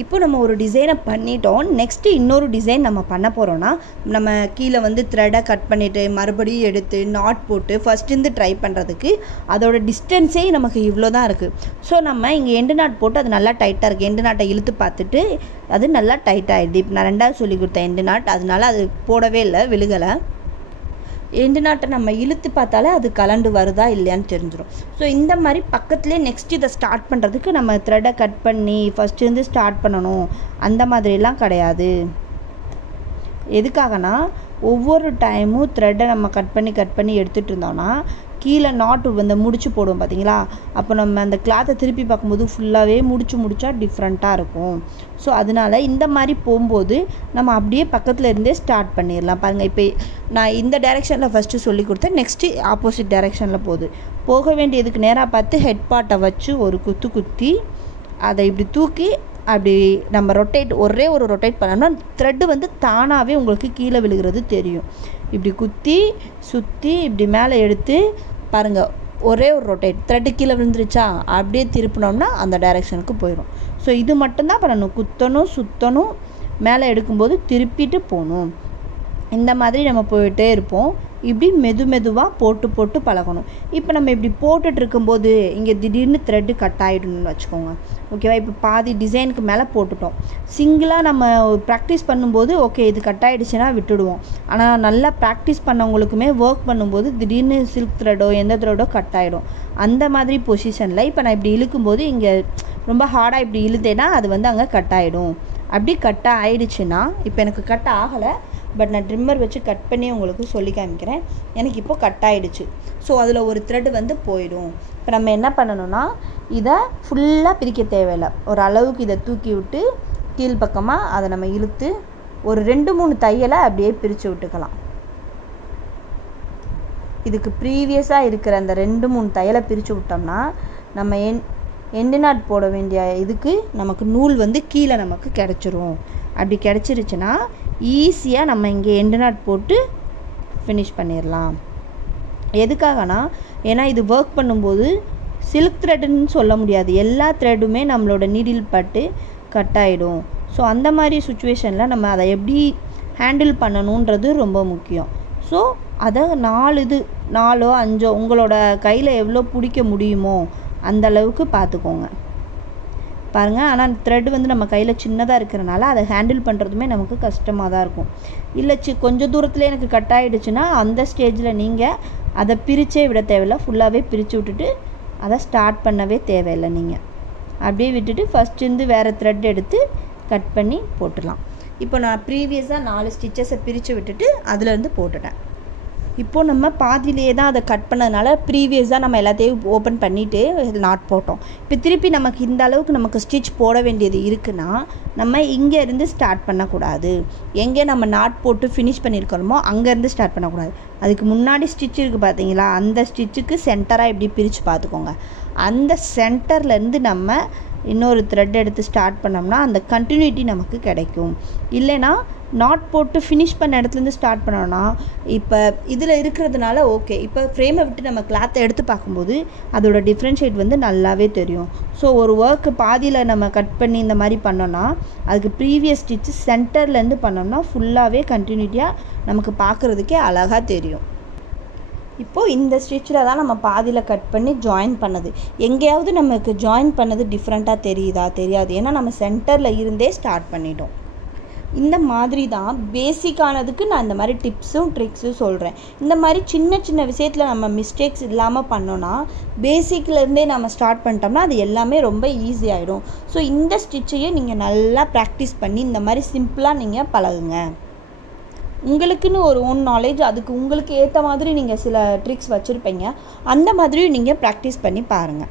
இப்போ நம்ம ஒரு டிசைனை பண்ணிட்டோம். நெக்ஸ்ட்டு இன்னொரு டிசைன் நம்ம பண்ண போகிறோன்னா, நம்ம கீழே வந்து த்ரெடை கட் பண்ணிவிட்டு மறுபடியும் எடுத்து நாட் போட்டு ஃபஸ்ட்டு ட்ரை பண்ணுறதுக்கு அதோட டிஸ்டன்ஸே நமக்கு இவ்வளோ தான் இருக்குது. ஸோ நம்ம இங்கே எண்டு நாட் போட்டு அது நல்லா டைட்டாக இருக்குது. எண்டு நாட்டை இழுத்து பார்த்துட்டு அது நல்லா டைட் ஆகிடுது. இப்போ நான் 2வது சொல்லி கொடுத்தேன் எண்டு நாட், அதனால அது போடவே இல்லை, விழுகலை. எண்டு நாட்டை நம்ம இழுத்து பார்த்தாலே அது கலண்டு வருதா இல்லையான்னு தெரிஞ்சிடும். ஸோ இந்த மாதிரி பக்கத்துலேயே நெக்ஸ்ட் இதை ஸ்டார்ட் பண்ணுறதுக்கு நம்ம த்ரெடை கட் பண்ணி ஃபஸ்ட்டு ஸ்டார்ட் பண்ணணும் அந்த மாதிரிலாம் கிடையாது. எதுக்காகனா ஒவ்வொரு டைமும் த்ரெட்டை நம்ம கட் பண்ணி எடுத்துகிட்டு இருந்தோம்னா கீழே நாட்டு வந்து முடிச்சு போடுவோம் பார்த்தீங்களா, அப்போ நம்ம அந்த கிளாத்தை திருப்பி பார்க்கும்போது ஃபுல்லாகவே முடிச்சா டிஃப்ரெண்ட்டாக இருக்கும். ஸோ அதனால் இந்த மாதிரி போகும்போது நம்ம அப்படியே பக்கத்தில் இருந்தே ஸ்டார்ட் பண்ணிடலாம். பாருங்கள், இப்போ நான் இந்த டைரெக்ஷனில் ஃபஸ்ட்டு சொல்லி கொடுத்தேன், நெக்ஸ்ட்டு ஆப்போசிட் டைரெக்ஷனில் போக வேண்டியதுக்கு நேராக பார்த்து ஹெட் பார்ட்டை வச்சு ஒரு குத்தி அதை இப்படி தூக்கி அப்படி நம்ம ஒரே ஒரு ரொட்டேட் பண்ணோம்னா த்ரெட்டு வந்து தானாகவே உங்களுக்கு கீழே விழுகிறது தெரியும். இப்படி குத்தி சுற்றி இப்படி மேலே எடுத்து பாருங்கள், ஒரே ஒரு ரொட்டேட், த்ரெட்டு கீழே விழுந்துருச்சா அப்படியே திருப்பினோம்னா அந்த டைரெக்ஷனுக்கு போயிடும். ஸோ இது மட்டும்தான் பண்ணணும், குத்தணும் சுற்றணும், மேலே எடுக்கும்போது திருப்பிட்டு போகணும். இந்த மாதிரி நம்ம போயிட்டே இருப்போம். இப்படி மெதுவாக போட்டு பழகணும். இப்போ நம்ம இப்படி போட்டுட்டு இருக்கும்போது இங்கே திடீர்னு த்ரெட்டு கட் ஆகிடணும்னு வச்சுக்கோங்க, ஓகேவா. இப்போ பாதி டிசைனுக்கு மேலே போட்டுட்டோம். சிங்கிளாக நம்ம ப்ராக்டிஸ் பண்ணும்போது ஓகே இது கட் ஆகிடுச்சுன்னா விட்டுடுவோம். ஆனால் நல்லா ப்ராக்டிஸ் பண்ணவங்களுக்குமே ஒர்க் பண்ணும்போது திடீர்னு சில்க் த்ரெட்டோ எந்த த்ரெட்டோ கட் ஆகிடும். அந்த மாதிரி பொசிஷனில் இப்போ நான் இப்படி இழுக்கும்போது இங்கே ரொம்ப ஹார்டாக இப்படி இழுத்தேன்னா அது வந்து அங்கே கட் ஆகிடும். அப்படி கட் ஆகிடுச்சுன்னா, இப்போ எனக்கு கட் ஆகலை, பட் நான் ட்ரிம்மர் வச்சு கட் பண்ணி உங்களுக்கு சொல்லி காமிக்கிறேன். எனக்கு இப்போ கட் ஆகிடுச்சு. ஸோ அதில் ஒரு த்ரெட் வந்து போயிடும். இப்போ நம்ம என்ன பண்ணணும்னா இதை ஃபுல்லாக பிரிக்க தேவையில்லை, ஒரு அளவுக்கு இதை தூக்கி விட்டு கீழ்ப்பக்கமாக அதை நம்ம இழுத்து ஒரு 2-3 தையலை அப்படியே பிரித்து விட்டுக்கலாம். இதுக்கு ப்ரீவியஸாக இருக்கிற அந்த 2-3 தையலை பிரித்து விட்டோம்னா நம்ம எண்டு நாட் போட வேண்டிய இதுக்கு நமக்கு நூல் வந்து கீழே நமக்கு கிடச்சிரும். அப்படி கிடச்சிருச்சுன்னா ஈஸியாக நம்ம இங்கே எண்டு நாட் போட்டு ஃபினிஷ் பண்ணிடலாம். எதுக்காகனா ஏன்னா இது ஒர்க் பண்ணும்போது சில்க் த்ரெட்டுன்னு சொல்ல முடியாது, எல்லா த்ரெட்டுமே நம்மளோட நீடில் பட்டு கட் ஆகிடும். ஸோ அந்த மாதிரி சுச்சுவேஷனில் நம்ம அதை எப்படி ஹேண்டில் பண்ணணுன்றது ரொம்ப முக்கியம். ஸோ அதை 4 5 உங்களோட கையில் எவ்வளோ பிடிக்க முடியுமோ அந்த அளவுக்கு பார்த்துக்கோங்க. பாருங்கள், ஆனால் த்ரெட் வந்து நம்ம கையில் சின்னதாக இருக்கிறனால அதை ஹேண்டில் பண்ணுறதுமே நமக்கு கஷ்டமாக தான் இருக்கும். இல்லை கொஞ்சம் தூரத்தில் எனக்கு கட் ஆகிடுச்சுன்னா அந்த ஸ்டேஜில் நீங்கள் அதை பிரித்தே விட தேவையில்லை, ஃபுல்லாகவே பிரித்து விட்டுட்டு அதை ஸ்டார்ட் பண்ணவே தேவையில்லை. நீங்கள் அப்படியே விட்டுட்டு ஃபஸ்ட்டு வேறு த்ரெட் எடுத்து கட் பண்ணி போட்டுடலாம். இப்போ நான் ப்ரீவியஸாக 4 ஸ்டிச்சஸை பிரித்து விட்டுட்டு அதுலேருந்து போட்டுட்டேன். இப்போது நம்ம பாதியிலே தான் அதை கட் பண்ணதுனால ப்ரீவியஸாக நம்ம எல்லாத்தையும் ஓப்பன் பண்ணிவிட்டு நாட் போட்டோம். இப்போ திருப்பி நமக்கு இந்த அளவுக்கு நமக்கு ஸ்டிச் போட வேண்டியது இருக்குன்னா நம்ம இங்கேருந்து ஸ்டார்ட் பண்ணக்கூடாது. எங்கே நம்ம நாட் போட்டு ஃபினிஷ் பண்ணியிருக்கிறோமோ அங்கேருந்து ஸ்டார்ட் பண்ணக்கூடாது. அதுக்கு முன்னாடி ஸ்டிச் இருக்குது பார்த்தீங்களா, அந்த ஸ்டிச்சுக்கு சென்டராக இப்படி பிரித்து பார்த்துக்கோங்க. அந்த சென்டர்லேருந்து நம்ம இன்னொரு த்ரெட் எடுத்து ஸ்டார்ட் பண்ணோம்னா அந்த கண்டினியூட்டி நமக்கு கிடைக்கும். இல்லைனா நாட் போட்டு ஃபினிஷ் பண்ண இடத்துலேருந்து ஸ்டார்ட் பண்ணோன்னா இப்போ இதில் இருக்கிறதுனால ஓகே, இப்போ ஃப்ரேமை விட்டு நம்ம கிளாத்தை எடுத்து பார்க்கும்போது அதோட டிஃப்ரென்ஷியேட் வந்து நல்லாவே தெரியும். ஸோ ஒரு ஒர்க்கு பாதியில் நம்ம கட் பண்ணி இந்த மாதிரி பண்ணோன்னா அதுக்கு ப்ரீவியஸ் ஸ்டிச்சு சென்டர்லேருந்து பண்ணோம்னா ஃபுல்லாகவே கண்டினியூட்டியாக நமக்கு பார்க்குறதுக்கே அழகாக தெரியும். இப்போது இந்த ஸ்டிச்சில் தான் நம்ம பாதியில் கட் பண்ணி ஜாயின் பண்ணது. எங்கேயாவது நமக்கு ஜாயின் பண்ணது டிஃப்ரெண்ட்டாக தெரியாது, ஏன்னா நம்ம சென்டரில் இருந்தே ஸ்டார்ட் பண்ணிட்டோம். இந்த மாதிரி தான் பேசிக்கானதுக்கு நான் இந்த மாதிரி டிப்ஸும் ட்ரிக்ஸும் சொல்கிறேன். இந்த மாதிரி சின்ன விஷயத்தில் நம்ம மிஸ்டேக்ஸ் இல்லாமல் பண்ணோன்னா பேசிக்லேருந்தே நம்ம ஸ்டார்ட் பண்ணிட்டோம்னா அது எல்லாமே ரொம்ப ஈஸி ஆகிடும். ஸோ இந்த ஸ்டிச்சையை நீங்கள் நல்லா ப்ராக்டிஸ் பண்ணி இந்த மாதிரி சிம்பிளாக நீங்கள் பழகுங்க. உங்களுக்குன்னு ஒரு ஓன் நாலேஜ், அதுக்கு உங்களுக்கு ஏற்ற மாதிரி நீங்கள் சில ட்ரிக்ஸ் வச்சுருப்பீங்க, அந்த மாதிரியும் நீங்கள் ப்ராக்டிஸ் பண்ணி பாருங்கள்.